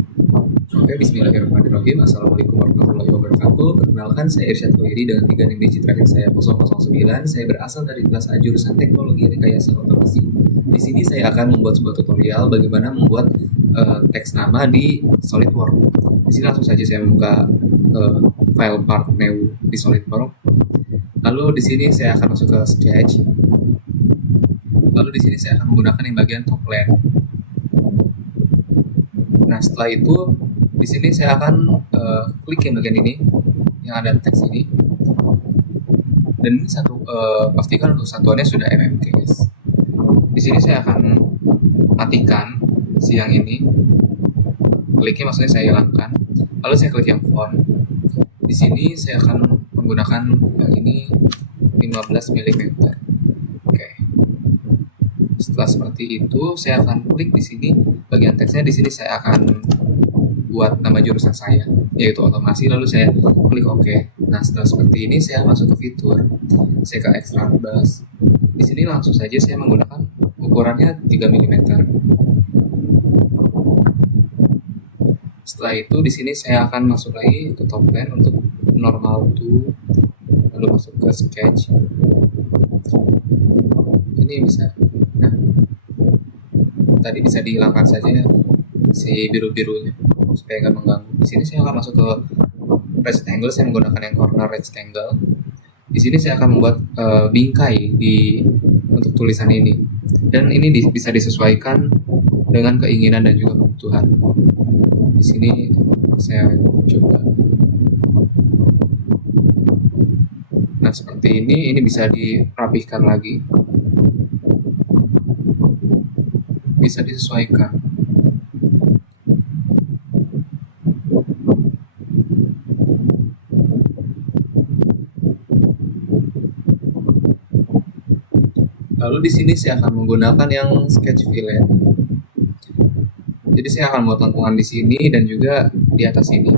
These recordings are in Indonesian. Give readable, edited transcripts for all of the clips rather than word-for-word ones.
Oke, bismillahirrahmanirrahim. Assalamualaikum warahmatullahi wabarakatuh. Perkenalkan, saya Irsyad Khairi dengan 3 NIM digit terakhir saya 009. Saya berasal dari kelas A jurusan Teknologi Rekayasa Otomasi. Di sini saya akan membuat sebuah tutorial bagaimana membuat teks nama di SolidWorks. Di sini langsung saja saya membuka file part new di SolidWorks. Lalu di sini saya akan masuk ke Sketch. Lalu di sini saya akan menggunakan yang bagian top lane. Nah, setelah itu di sini saya akan klik yang bagian ini yang ada teks ini, dan ini pastikan untuk satuannya sudah mmks. Di sini saya akan matikan si yang ini, kliknya maksudnya saya hilangkan, lalu saya klik yang font. Di sini saya akan menggunakan yang ini 15 mm. Oke. Setelah seperti itu, saya akan klik di sini bagian teksnya. Di sini saya akan buat nama jurusan saya, yaitu otomasi, lalu saya klik OK. Nah, setelah seperti ini saya masuk ke fitur, saya ke extract bus. Di sini langsung saja saya menggunakan ukurannya 3 mm. Setelah itu di sini saya akan masuk lagi ke top lane untuk normal to, lalu masuk ke sketch. Ini bisa, nah tadi bisa dihilangkan saja si biru-birunya supaya nggak mengganggu. Di sini saya akan masuk ke rectangle, saya menggunakan yang corner rectangle. Di sini saya akan membuat bingkai untuk tulisan ini, dan ini bisa disesuaikan dengan keinginan dan juga kebutuhan. Di sini saya coba. Nah, seperti ini bisa dirapihkan lagi, bisa disesuaikan. Lalu di sini saya akan menggunakan yang sketch fillet. Jadi saya akan buat lengkungan di sini dan juga di atas ini.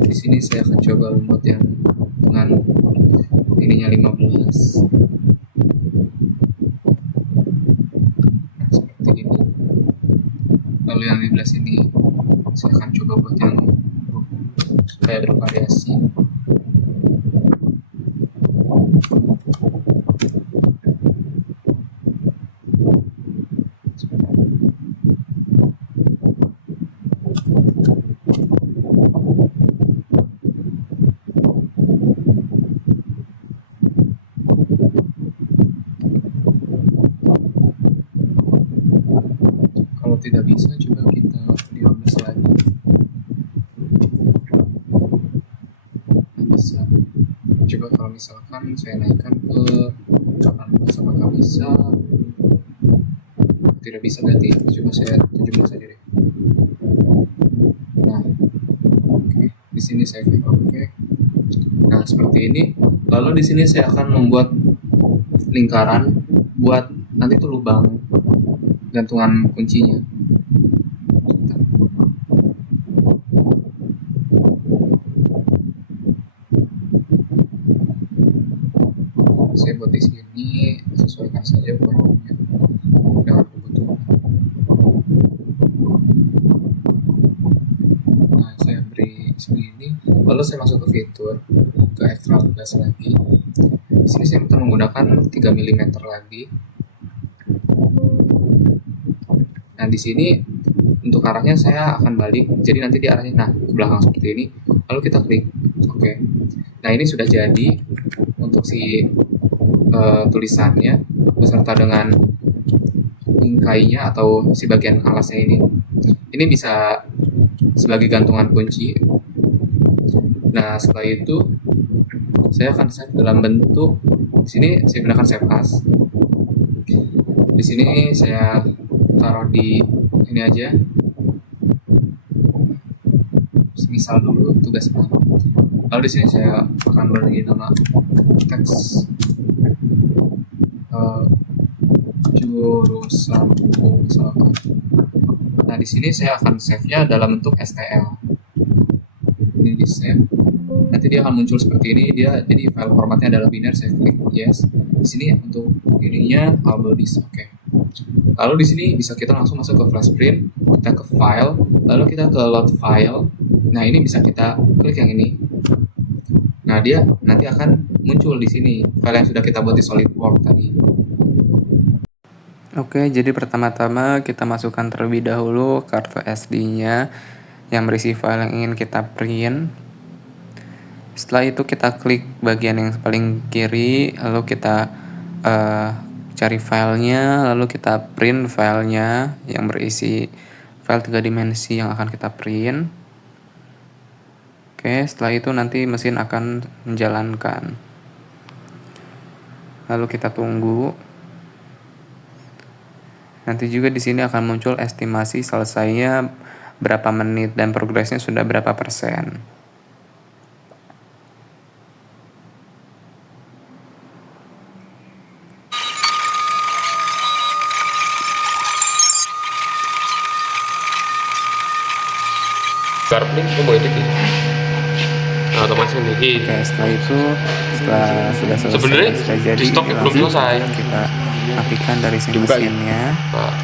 Di sini saya akan coba membuat yang dengan ininya 15. Nah, seperti ini. Lalu yang 15 ini saya akan coba buat yang 20 supaya bervariasi. Kalau tidak bisa, coba kita 15 lagi. Nah, bisa. Coba kalau misalkan saya naikkan ke 18, apakah bisa? Tidak bisa berarti. Coba saya 17 saja deh. Nah, oke. Di sini saya klik OK. Nah, seperti ini. Lalu di sini saya akan membuat lingkaran buat nanti itu lubang gantungan kuncinya. Saya buat di sini, sesuaikan saja ukurannya dengan kebutuhan. Nah, saya beri segini, lalu saya masuk ke fitur, ke extract bus lagi. Di sini saya akan menggunakan 3 mm lagi. Nah, di sini untuk arahnya saya akan balik, jadi nanti di arahnya ke belakang seperti ini. Lalu kita klik OK. Nah, ini sudah jadi untuk si tulisannya beserta dengan bingkainya atau si bagian alasnya ini. Ini bisa sebagai gantungan kunci. Nah, setelah itu saya akan save dalam bentuk, di sini saya gunakan save as. Di sini saya taruh di ini aja, misal dulu tugasnya. Lalu di sini saya akan beri nama teks jurusan misalkan. Nah, di sini saya akan save-nya dalam bentuk STL. Ini di save. Nanti dia akan muncul seperti ini. Jadi file formatnya adalah biner. Saya klik yes. Di sini untuk ininya all bodies. Oke. Lalu di sini bisa kita langsung masuk ke flash print. kita ke file, lalu kita ke load file. Nah, ini bisa kita klik yang ini. Nah, dia nanti akan muncul di sini file yang sudah kita buat di SolidWorks tadi. Oke, jadi pertama-tama kita masukkan terlebih dahulu kartu SD-nya yang berisi file yang ingin kita print. Setelah itu kita klik bagian yang paling kiri, lalu kita cari filenya, lalu kita print filenya yang berisi file 3 dimensi yang akan kita print. Oke, setelah itu nanti mesin akan menjalankan. Lalu kita tunggu. Nanti juga di sini akan muncul estimasi selesainya berapa menit dan progresnya sudah berapa persen. Garap nih, mau itu sih. Nah, otomatis ini. Oke, setelah itu sudah selesai Sebenarnya dan sudah jadi, di stok belum langsung selesai. kita matikan dari si Dibuka, mesinnya. Pak.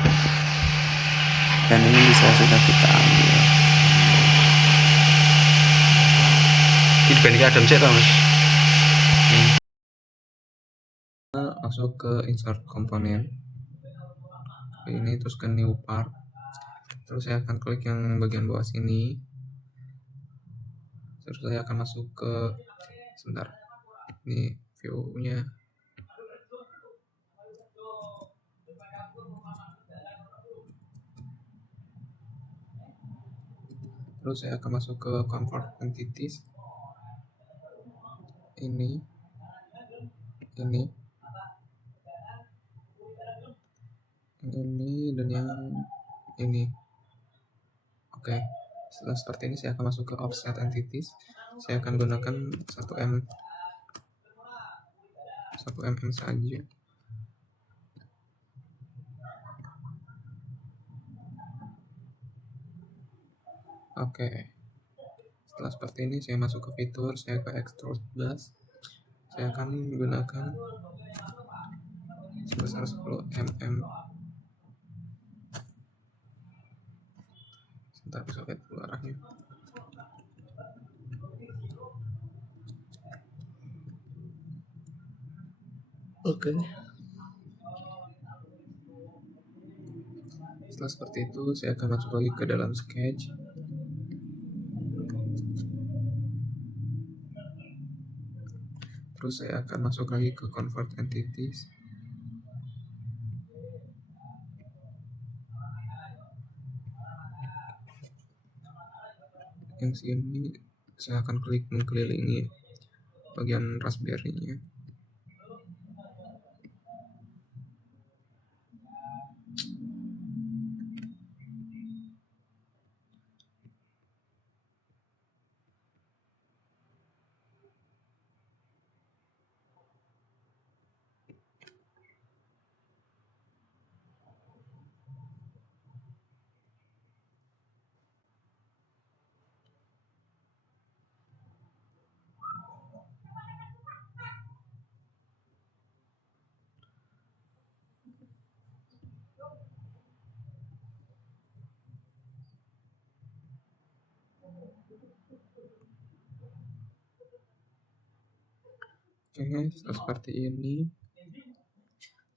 Dan ini bisa sudah kita ambil. Dibanding Adam saya mas. Masuk ke insert komponen ini, terus ke new part, terus saya akan klik yang bagian bawah sini, terus saya akan masuk ke sebentar, ini view-nya. Terus saya akan masuk ke convert entities, ini dan yang ini. Oke, setelah seperti ini saya akan masuk ke offset entities. Saya akan gunakan 1 mm saja. Oke, setelah seperti ini saya masuk ke fitur, saya ke extrude bus. Saya akan menggunakan sebesar 10 mm. Sebentar, bisa lihat dulu arahnya. Oke. Setelah seperti itu, saya akan masuk lagi ke dalam sketch. Terus saya akan masuk lagi ke convert entities. Yang sini saya akan klik mengelilingi bagian Raspberry-nya. Oke, setelah seperti ini,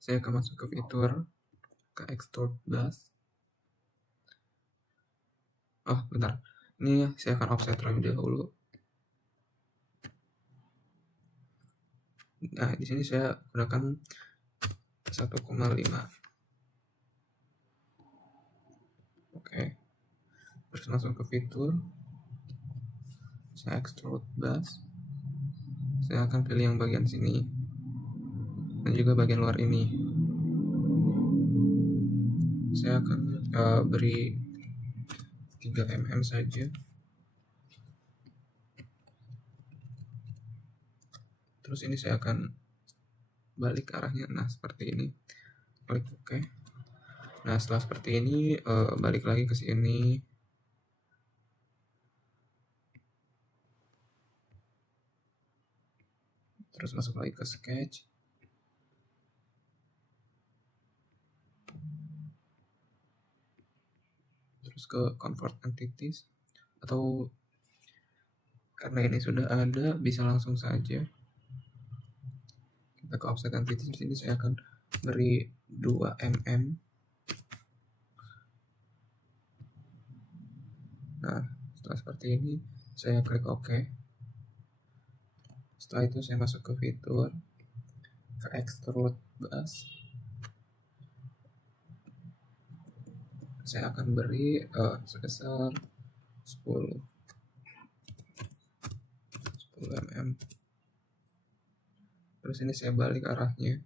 saya akan masuk ke fitur, ke extrude bus. Oh, bentar. Ini saya akan offset terlebih dahulu. Nah, di sini saya gunakan 1,5. Oke. Terus masuk ke fitur. Saya extrude bus. Saya akan pilih yang bagian sini dan juga bagian luar ini. Saya akan beri 3 mm saja. Terus ini saya akan balik arahnya, nah seperti ini. Klik OK. Nah, setelah seperti ini balik lagi ke sini. Terus masuk lagi ke sketch. Terus terus ke convert entities, atau karena ini sudah ada bisa langsung saja kita ke offset entities. Di sini saya akan beri 2 mm. Nah, setelah seperti ini saya klik OK. Setelah itu saya masuk ke fitur, ke extrude bus. Saya akan beri sebesar 10 mm. Terus ini saya balik arahnya.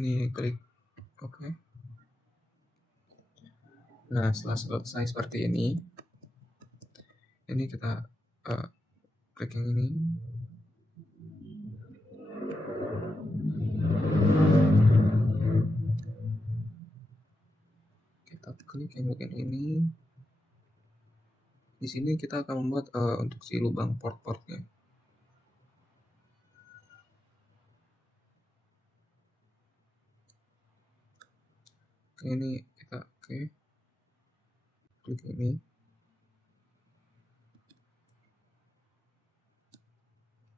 Ini klik OK. Nah, setelah selesai seperti ini kita klik yang ini. Kita klik yang bagian ini. Di sini kita akan membuat untuk si lubang port-portnya. Oke, ini kita klik ini.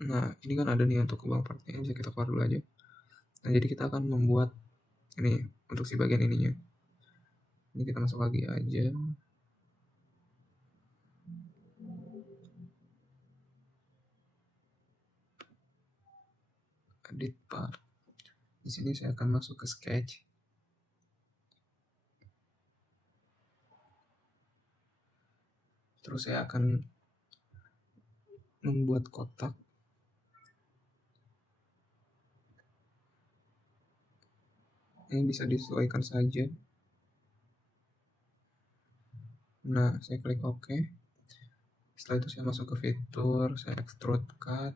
Nah, ini kan ada nih untuk lubang portnya, bisa kita keluar dulu aja. Nah, jadi kita akan membuat ini untuk si bagian ininya. Ini kita masuk lagi aja. Edit part. Di sini saya akan masuk ke sketch. Terus saya akan membuat kotak. Ini bisa disesuaikan saja. Nah, saya klik OK. Setelah itu saya masuk ke fitur, saya extrude cut.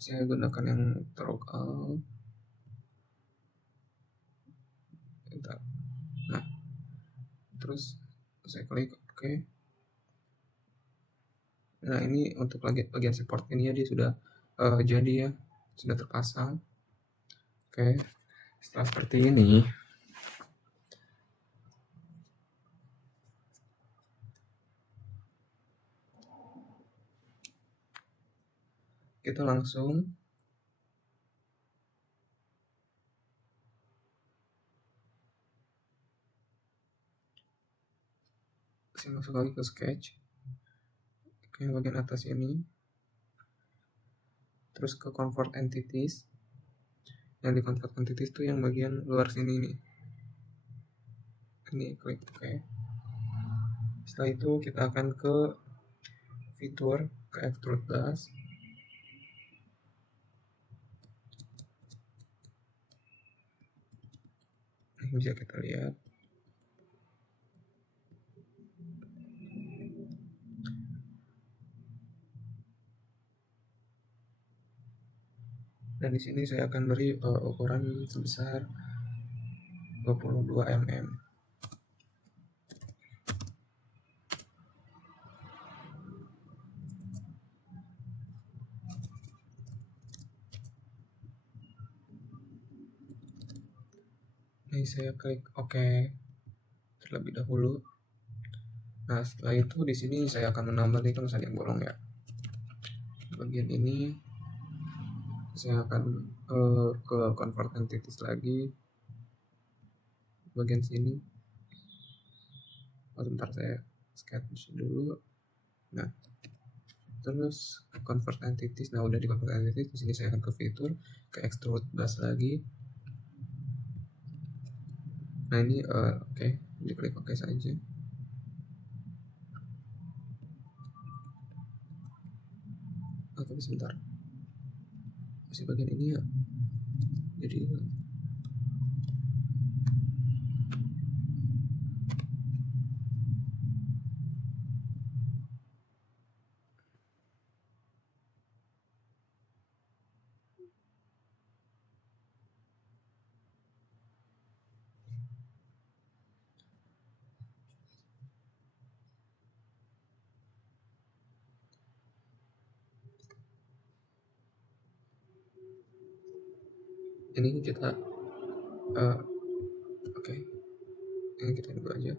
Saya gunakan yang toggle. Nah, terus saya klik OK. Nah, ini untuk bagian support ini ya, dia sudah jadi ya, sudah terpasang. Oke, setelah seperti ini kita langsung saya masuk lagi ke sketch. Oke, bagian atas ini, terus ke convert entities. Yang di convert entities itu yang bagian luar sini nih. Ini klik OK. Setelah itu kita akan ke fitur, ke extrude bus. Ini bisa kita lihat. Dan di sini saya akan beri ukuran sebesar 22 mm. Ini saya klik OK terlebih dahulu. Nah, setelah itu di sini saya akan menambah nih tulisan yang bolong ya. Bagian ini saya akan ke convert entities lagi. Bagian sini. Sebentar saya sketch dulu. Nah, terus convert entities. Nah, udah di convert entities. Di sini saya akan ke fitur, ke extrude bus lagi. Nah, ini oke, diklik OK saja. Tapi sebentar, masih bagian ini ya, jadi ini kita oke, ini kita tunggu aja.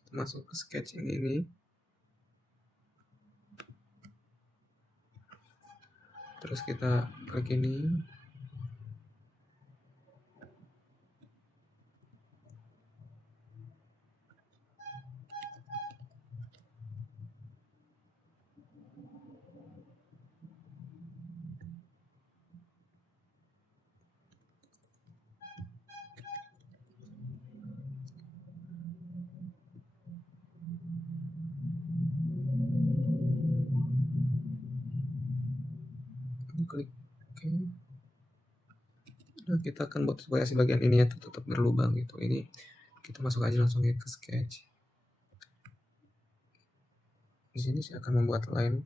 Kita masuk ke sketch yang ini, terus kita klik ini. Klik oke. Nah, kita akan buat supaya si bagian ini tuh tetap berlubang gitu. Ini kita masuk aja langsung ya ke sketch. Di sini saya akan membuat line.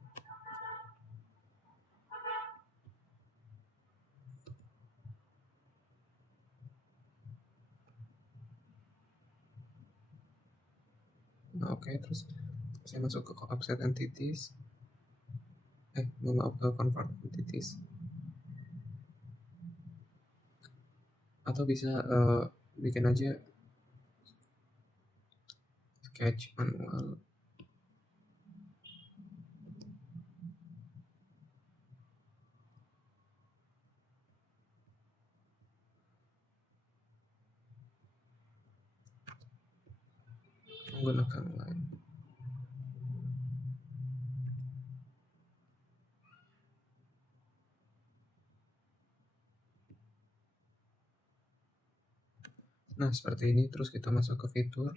Nah, oke, terus saya masuk ke offset entities. Maaf, ke convert entities. Atau bisa bikin aja sketch manual. Menggunakan line. Nah, seperti ini. Terus kita masuk ke fitur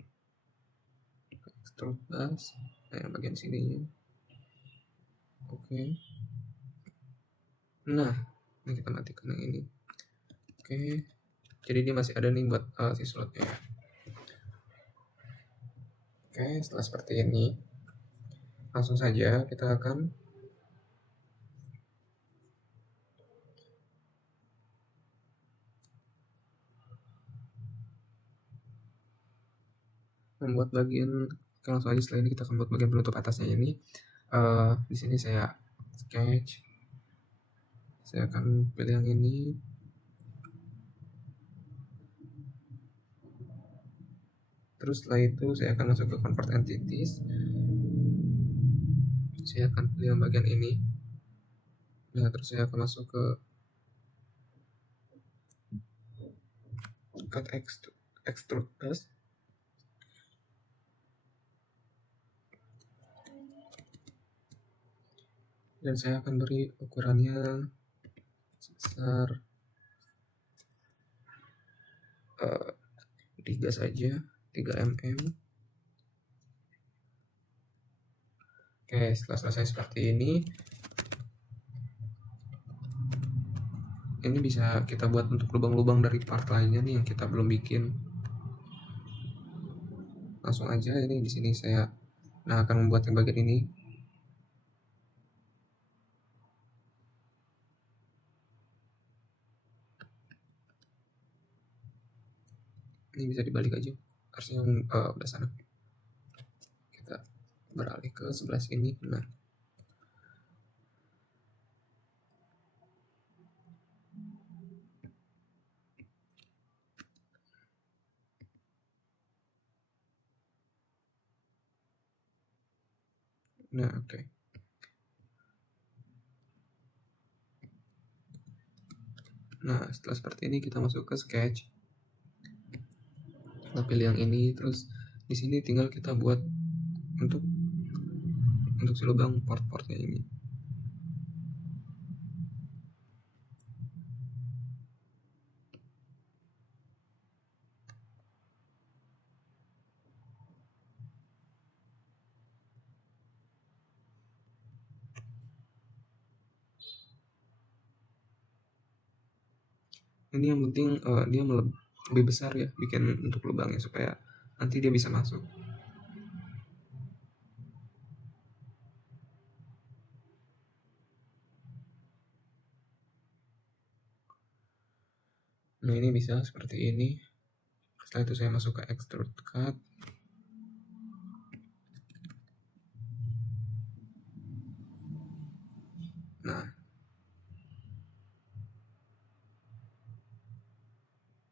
extrude bus. Nah, yang bagian sininya. Oke. Nah, ini kita matikan yang ini. Oke. Jadi dia masih ada nih buat si slotnya. Oke, setelah seperti ini, langsung saja kita akan membuat bagian. Langsung aja setelah ini kita akan buat bagian penutup atasnya ini. Di sini saya sketch. Saya akan pilih yang ini. Terus setelah itu saya akan masuk ke convert entities. Saya akan pilih yang bagian ini. Nah, terus saya akan masuk ke cut extrude bus. Dan saya akan beri ukurannya sebesar 3 saja, 3 mm. Oke, setelah selesai seperti ini bisa kita buat untuk lubang-lubang dari part lainnya nih yang kita belum bikin. Langsung aja ini di sini saya akan membuat yang bagian ini. Ini bisa dibalik aja, harusnya yang udah sana. Kita beralih ke sebelah sini. Nah, oke. Nah, setelah seperti ini kita masuk ke sketch. Kita pilih yang ini, terus di sini tinggal kita buat untuk si lubang port-portnya ini. Ini yang penting dia lebih besar ya bikin untuk lubangnya supaya nanti dia bisa masuk. Nah, ini bisa seperti ini. Setelah itu saya masuk ke extrude cut. Nah,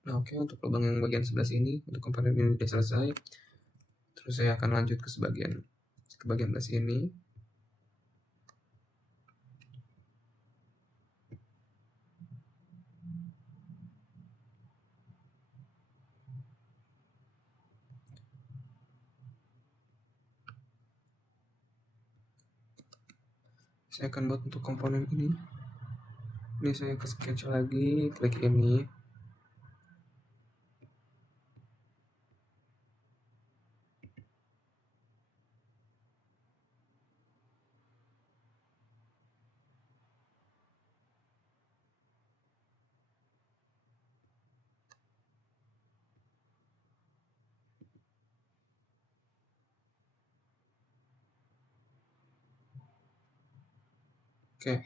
oke, untuk lubang yang bagian sebelah sini untuk komponen ini sudah selesai. Terus saya akan lanjut ke bagian belah sini. Saya akan buat untuk komponen ini. Ini saya ke sketch lagi, klik ini. Oke,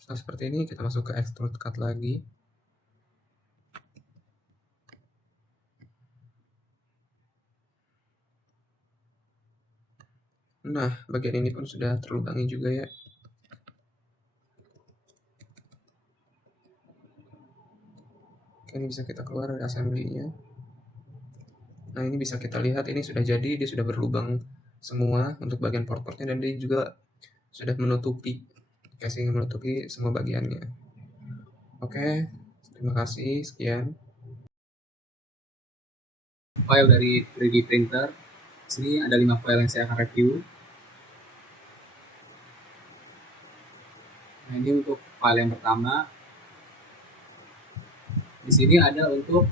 setelah seperti ini kita masuk ke extrude cut lagi. Nah, bagian ini pun sudah terlubangi juga ya. Oke, ini bisa kita keluar dari assembly-nya. Nah, ini bisa kita lihat ini sudah jadi, dia sudah berlubang semua untuk bagian port-portnya, dan dia juga sudah menutupi casing, menutupi semua bagiannya. Oke, terima kasih, sekian. File dari 3D printer. Sini ada 5 file yang saya akan review. Nah, ini untuk file yang pertama. Di sini ada untuk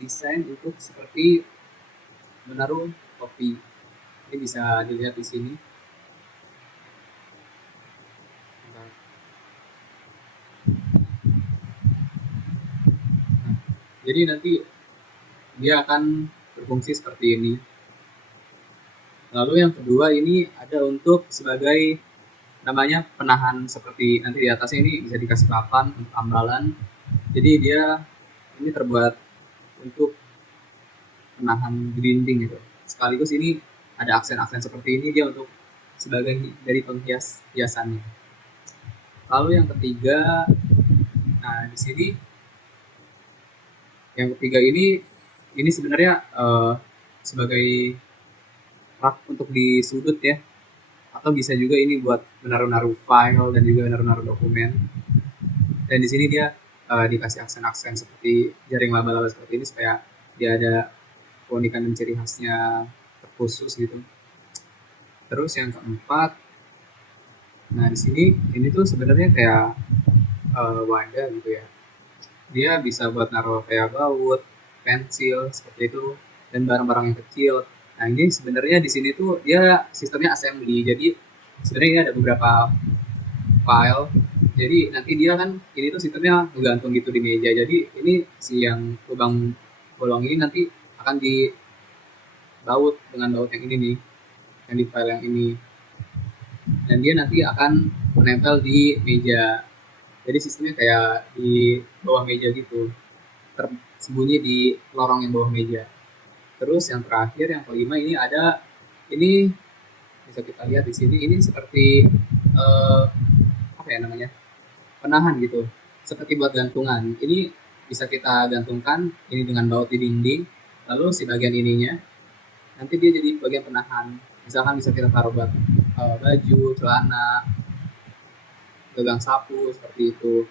desain untuk seperti menaruh topi. Ini bisa dilihat di sini. Nah, jadi nanti dia akan berfungsi seperti ini. Lalu yang kedua ini ada untuk sebagai namanya penahan, seperti nanti di atasnya ini bisa dikasih papan untuk ambalan. Jadi dia ini terbuat untuk penahan dinding gitu. Sekaligus ini ada aksen-aksen seperti ini, dia untuk sebagai dari penghias hiasannya. Lalu yang ketiga, nah di sini yang ketiga ini sebenarnya sebagai rak untuk di sudut ya, atau bisa juga ini buat menaruh-naruh file dan juga menaruh-naruh dokumen. Dan di sini dia dikasih aksen-aksen seperti jaring laba-laba seperti ini supaya dia ada keunikan dan ciri khasnya terkhusus gitu. Terus yang keempat, nah di sini ini tuh sebenarnya kayak wadah gitu ya. Dia bisa buat naruh kayak baut, pensil seperti itu, dan barang-barang yang kecil. Nah ini sebenarnya di sini tuh dia sistemnya assembly. Jadi sebenarnya ini ada beberapa file. Jadi nanti dia kan ini tuh sistemnya ngegantung gitu di meja. Jadi ini si yang lubang bolong ini nanti akan dibaut dengan baut yang ini nih, yang di file yang ini. Dan dia nanti akan menempel di meja. Jadi sistemnya kayak di bawah meja gitu, tersembunyi di lorong yang bawah meja. Terus yang terakhir, yang kelima, ini ada, ini bisa kita lihat di sini, ini seperti apa ya namanya, penahan gitu, seperti buat gantungan. Ini bisa kita gantungkan ini dengan baut di dinding, lalu si bagian ininya nanti dia jadi bagian penahan. Misalkan bisa kita taruh buat baju, celana, gagang sapu seperti itu.